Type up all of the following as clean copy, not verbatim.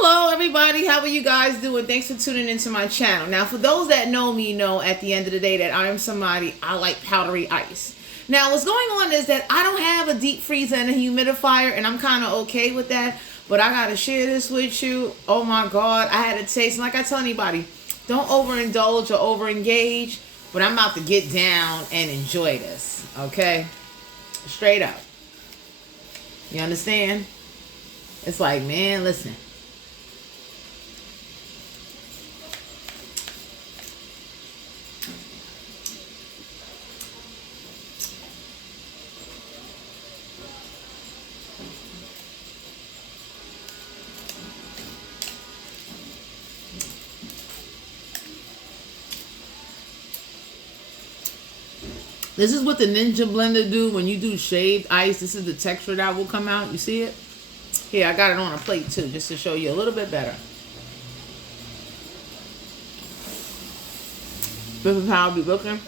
Hello, everybody. How are you guys doing? Thanks for tuning into my channel. Now, for those that know me, know at the end of the day that I am somebody, I like powdery ice. Now, what's going on is that I don't have a deep freezer and a humidifier, and I'm kind of okay with that. But I got to share this with you. Oh, my God. I had a taste. And like I tell anybody, don't overindulge or overengage. But I'm about to get down and enjoy this, okay? Straight up. You understand? It's like, man, listen. This is what the Ninja Blender do when you do shaved ice. This is the texture that will come out. You see it? Here, I got it on a plate too, just to show you a little bit better. This is how I'll be looking.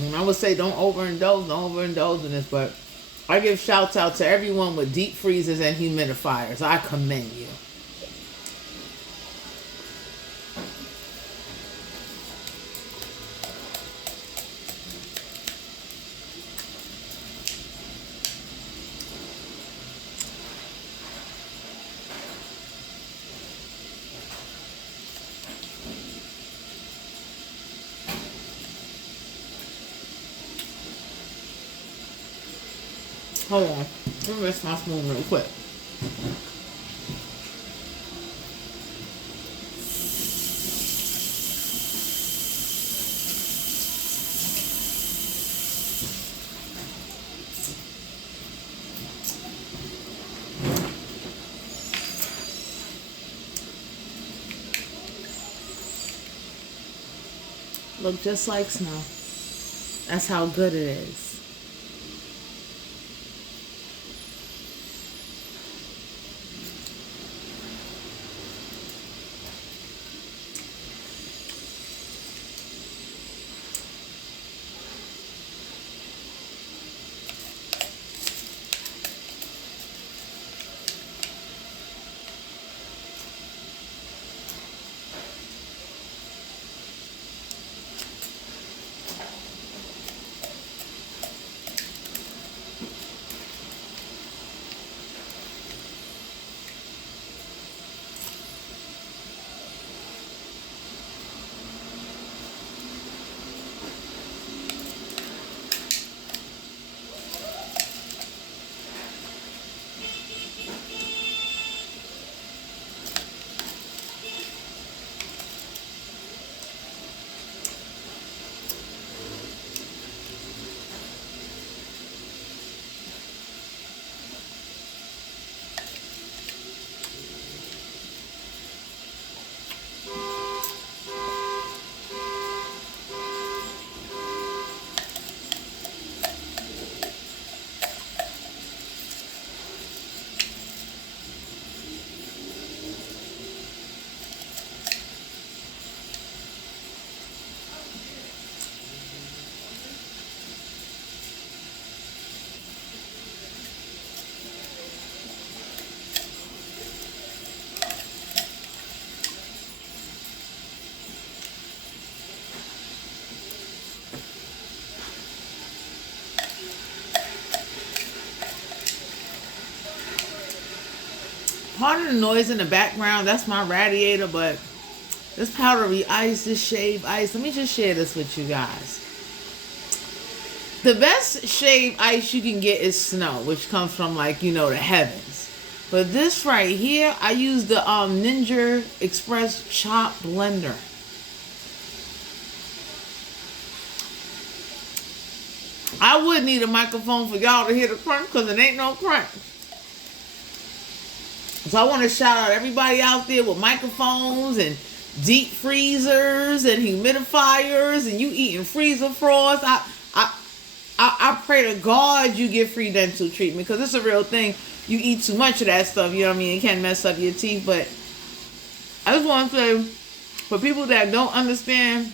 And I would say don't overindulge in this, but I give shouts out to everyone with deep freezers and humidifiers. I commend you. Hold on. Let me rest my spoon real quick. Look just like snow. That's how good it is. Part of the noise in the background, that's my radiator, but this powdery ice, this shaved ice, let me just share this with you guys. The best shaved ice you can get is snow, which comes from, like, you know, the heavens. But this right here, I use the Ninja Express Chop Blender. I would need a microphone for y'all to hear the crunch, because it ain't no crunch. So I want to shout out everybody out there with microphones and deep freezers and humidifiers, and you eating freezer frost. I pray to God you get free dental treatment, because it's a real thing. You eat too much of that stuff, you know what I mean? It can mess up your teeth. But I just want to say, for people that don't understand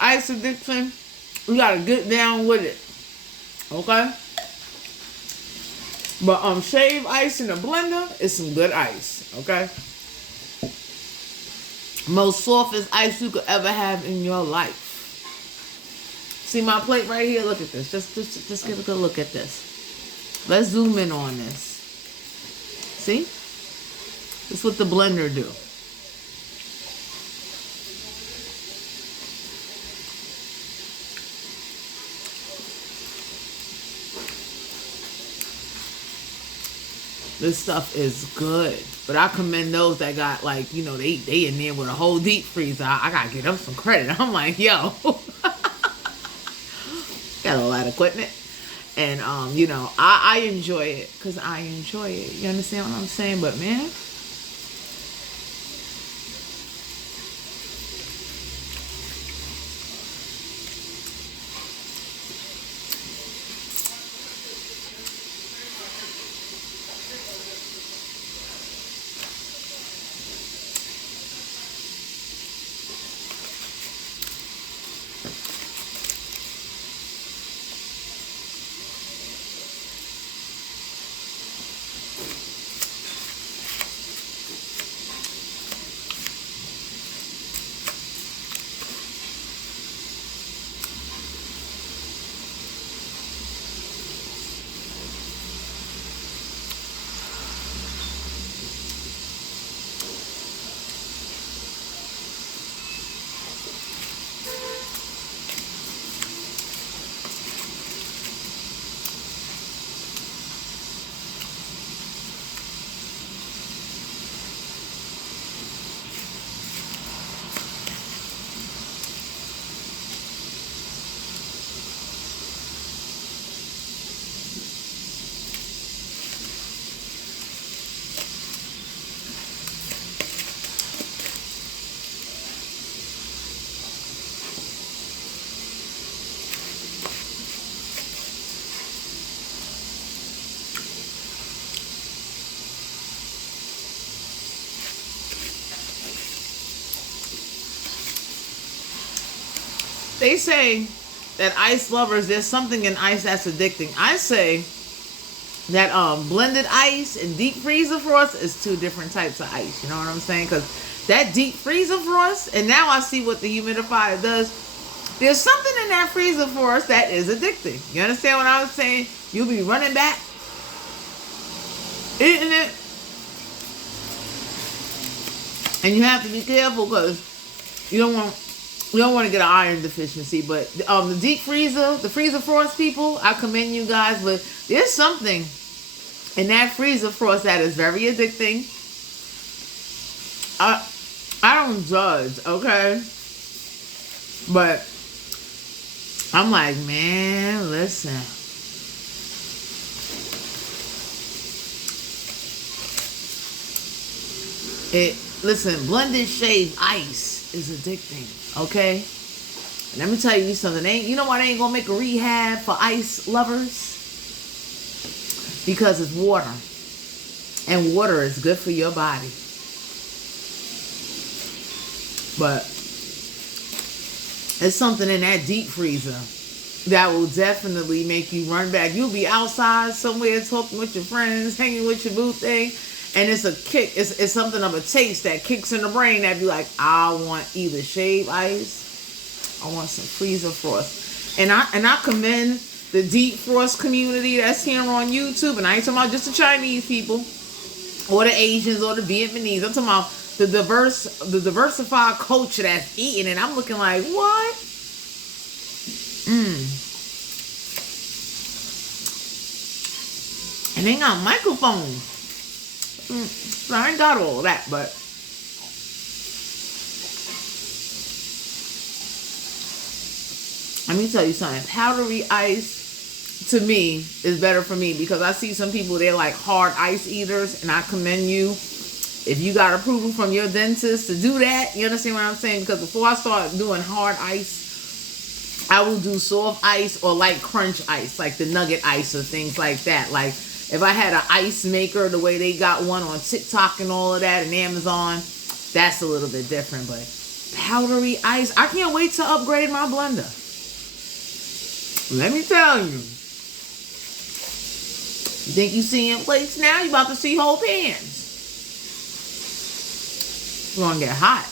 ice addiction, we got to get down with it. Okay? But shave ice in a blender is some good ice, okay? Most softest ice you could ever have in your life. See my plate right here? Look at this. Just give a good look at this. Let's zoom in on this. See? This is what the blender do. This stuff is good. But I commend those that got, like, you know, they in there with a whole deep freezer. I gotta give them some credit. I'm like, yo. Got a lot of equipment. And, you know, I enjoy it. Because I enjoy it. You understand what I'm saying? But, man. They say that ice lovers, there's something in ice that's addicting. I say that blended ice and deep freezer frost is two different types of ice. You know what I'm saying? Because that deep freezer frost, and now I see what the humidifier does. There's something in that freezer frost that is addicting. You understand what I'm saying? You'll be running back, eating it, and you have to be careful because you don't want to get an iron deficiency. But the deep freezer, the freezer frost people, I commend you guys. But there's something in that freezer frost that is very addicting. I don't judge, okay? But I'm like, man, listen. Listen, blended shaved ice is addicting, okay? And let me tell you something. You know why they ain't gonna make a rehab for ice lovers? Because it's water. And water is good for your body. But it's something in that deep freezer that will definitely make you run back. You'll be outside somewhere talking with your friends, hanging with your boo thing. And it's a kick. It's something of a taste that kicks in the brain that be like, I want either shaved ice, I want some freezer frost. And I commend the deep frost community that's here on YouTube. And I ain't talking about just the Chinese people or the Asians or the Vietnamese. I'm talking about the diversified culture that's eating. And I'm looking like, what? And they got microphones. So I ain't got all of that, but let me tell you something. Powdery ice, to me, is better for me because I see some people, they're like hard ice eaters, and I commend you. If you got approval from your dentist to do that, you understand what I'm saying? Because before I start doing hard ice, I will do soft ice or like crunch ice, like the nugget ice or things like that. Like, if I had an ice maker, the way they got one on TikTok and all of that and Amazon, that's a little bit different. But powdery ice, I can't wait to upgrade my blender. Let me tell you. You think you seeing plates now? You about to see whole pans. It's gonna get hot.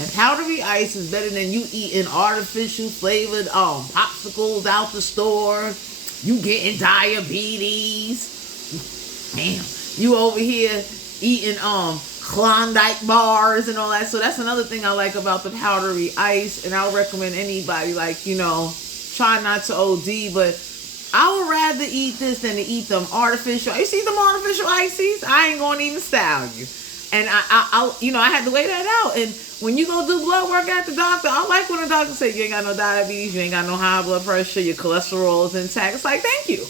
And powdery ice is better than you eating artificial flavored popsicles out the store. You getting diabetes. Damn. You over here eating Klondike bars and all that. So that's another thing I like about the powdery ice. And I'll recommend anybody, like, you know, try not to OD, but I would rather eat this than to eat them artificial. You see them artificial ices? I ain't gonna even style you. And I you know, I had to weigh that out. And when you go do blood work at the doctor, I like when the doctor say you ain't got no diabetes, you ain't got no high blood pressure, your cholesterol is intact. It's like, thank you.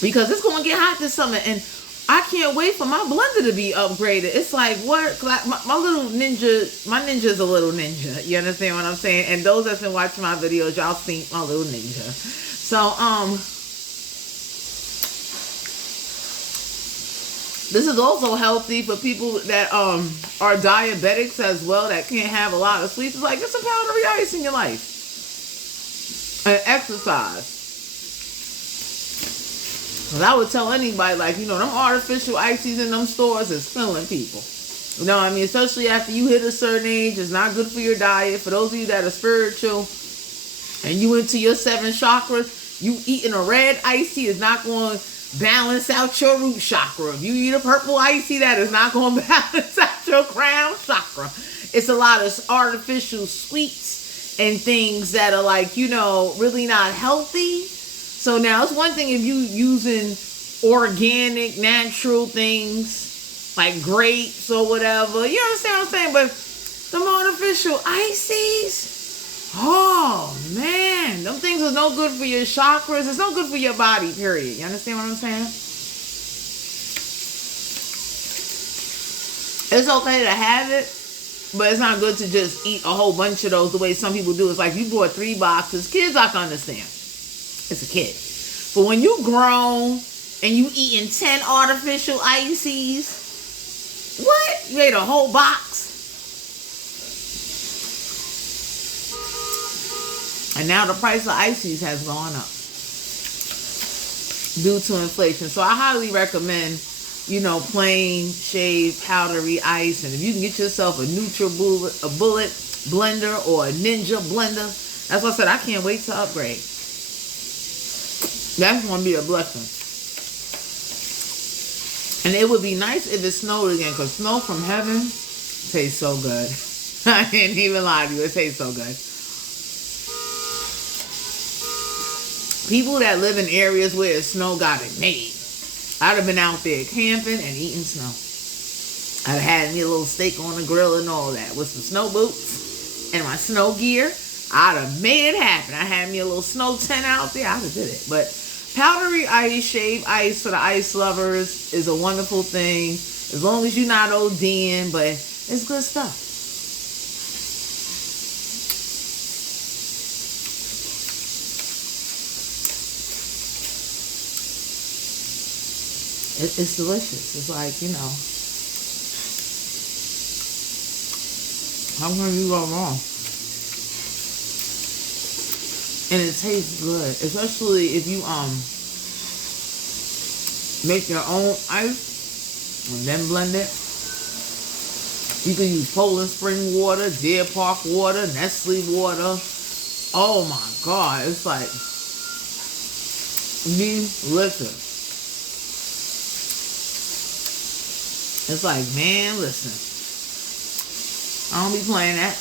Because it's gonna get hot this summer, and I can't wait for my blender to be upgraded. It's like, what? My little ninja, my ninja's a little ninja. You understand what I'm saying? And those that's been watching my videos, y'all seen my little ninja. So, this is also healthy for people that are diabetics as well, that can't have a lot of sweets. It's like, get some powdery ice in your life. And exercise. Because I would tell anybody, like, you know, them artificial ices in them stores is killing people. You know what I mean? Especially after you hit a certain age, it's not good for your diet. For those of you that are spiritual and you into your 7 chakras, you eating a red icy is not going to balance out your root chakra. If you eat a purple icy, that is not going to balance out your crown chakra. It's a lot of artificial sweets and things that are, like, you know, really not healthy. So now it's one thing if you using organic, natural things like grapes or whatever. You understand what I'm saying? But them artificial ices, oh man, them things are no good for your chakras. It's no good for your body, period. You understand what I'm saying? It's okay to have it, but it's not good to just eat a whole bunch of those the way some people do. It's like you bought 3 boxes. Kids, I can understand. It's a kid. But when you grown and you eating 10 artificial ices, what? You ate a whole box? And now the price of ices has gone up due to inflation. So I highly recommend, you know, plain shaved powdery ice. And if you can get yourself a NutriBullet, a Bullet blender or a Ninja blender, that's what I said. I can't wait to upgrade. That's going to be a blessing. And it would be nice if it snowed again, because snow from heaven tastes so good. I can't even lie to you. It tastes so good. People that live in areas where snow got it made. I'd have been out there camping and eating snow. I'd have had me a little steak on the grill and all that with some snow boots and my snow gear. I'd have made it happen. I had me a little snow tent out there. I'd have did it. But powdery ice, shaved ice for the ice lovers is a wonderful thing. As long as you're not ODing, but it's good stuff. It's delicious. It's like, you know, how can you go wrong? And it tastes good, especially if you make your own ice and then blend it. You can use Poland Spring water, Deer Park water, Nestle water. Oh my God, it's like delicious. It's like, man, listen, I don't be playing that.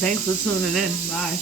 Thanks for tuning in. Bye.